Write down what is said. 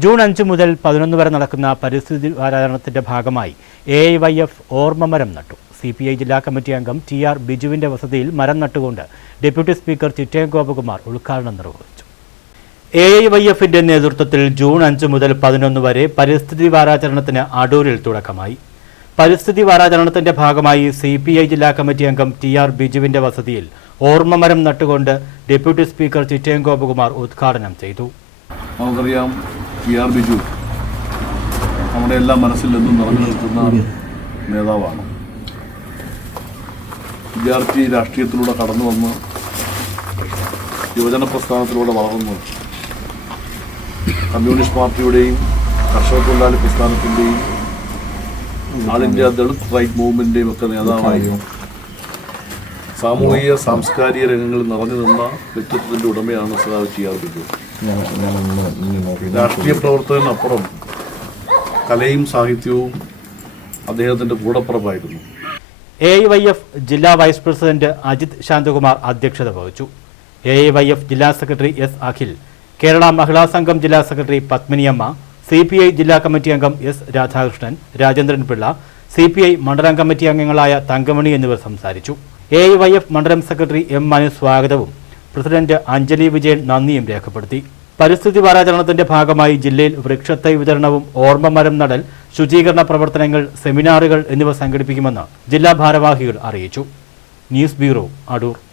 June 5 മുതൽ 11 വരെ നടക്കുന്ന പരിസ്ഥിതി വാരാചരണത്തിന്റെ ഭാഗമായി AIYF ഓർമ്മമരം നട്ടു. CPI ജില്ലാ കമ്മിറ്റി അംഗം TR ബിജുവിന്റെ വസതിയിൽ മരം നട്ടുകൊണ്ട് ഡെപ്യൂട്ടി സ്പീക്കർ ചിറ്റയം ഗോപകുമാർ ഉദ്ഘാടനം നിർവഹിച്ചു. AIYFന്റെ നേതൃത്വത്തിൽ ജൂൺ 5 മുതൽ 11 വരെ പരിസ്ഥിതി വാരാചരണത്തിന് അടൂരിൽ തുടക്കമായി. പരിസ്ഥിതി വാരാചരണത്തിന്റെ ഭാഗമായി CPI ജില്ലാ കമ്മിറ്റി അംഗം TR ബിജുവിന്റെ വസതിയിൽ ഓർമ്മമരം നട്ടുകൊണ്ട് ഡെപ്യൂട്ടി സ്പീക്കർ ചിറ്റയം ഗോപകുമാർ ഉദ്ഘാടനം ചെയ്തു. നമുക്കറിയാം TR ബിജു നമ്മുടെ എല്ലാ മനസ്സിൽ നിന്നും നിറഞ്ഞു നിൽക്കുന്ന നേതാവാണ്. വിദ്യാർത്ഥി രാഷ്ട്രീയത്തിലൂടെ കടന്നു വന്ന് യുവജന പ്രസ്ഥാനത്തിലൂടെ വളർന്നു കമ്മ്യൂണിസ്റ്റ് പാർട്ടിയുടെയും കർഷക തൊഴിലാളി പ്രസ്ഥാനത്തിൻ്റെയും ആൾ ഇന്ത്യ ദളിത് റൈറ്റ് മൂവ്മെൻറ്റിൻ്റെയും ഒക്കെ നേതാവായിരുന്നു. സാമൂഹിക സാംസ്കാരിക രംഗങ്ങളിൽ നിറഞ്ഞു നിന്ന വ്യക്തിത്വത്തിൻ്റെ ഉടമയാണ് സഖാവ് TR ബിജു. രാഷ്ട്രീയ പ്രവർത്തനത്തിനപ്പുറം കലയും സാഹിത്യവും അദ്ദേഹത്തിൻ്റെ കൂടപ്പുറപ്പായിരുന്നു. AIYF ജില്ലാ വൈസ് പ്രസിഡന്റ് അജിത് ശാന്തകുമാർ അധ്യക്ഷത വഹിച്ചു. AIYF ജില്ലാ സെക്രട്ടറി S അഖിൽ, കേരള മഹിളാ സംഘം ജില്ലാ സെക്രട്ടറി പത്മിനിയമ്മ, CPI ജില്ലാ കമ്മിറ്റി അംഗം S രാധാകൃഷ്ണൻ, രാജേന്ദ്രൻ പിള്ള, CPI മണ്ഡലം കമ്മിറ്റി അംഗങ്ങളായ തങ്കമണി എന്നിവർ സംസാരിച്ചു. AIYF മണ്ഡലം സെക്രട്ടറി M മനു സ്വാഗതവും പ്രസിഡന്റ് അഞ്ജലി വിജയൻ നന്ദിയും രേഖപ്പെടുത്തി. പരിസ്ഥിതി വാരാചരണത്തിന്റെ ഭാഗമായി ജില്ലയിൽ വൃക്ഷത്തൈ വിതരണവും ഓർമ്മമരം നടൽ, ശുചീകരണ പ്രവർത്തനങ്ങൾ, സെമിനാറുകൾ എന്നിവ സംഘടിപ്പിക്കുമെന്ന് ജില്ലാ ഭാരവാഹികൾ അറിയിച്ചു. News bureau, Adoor.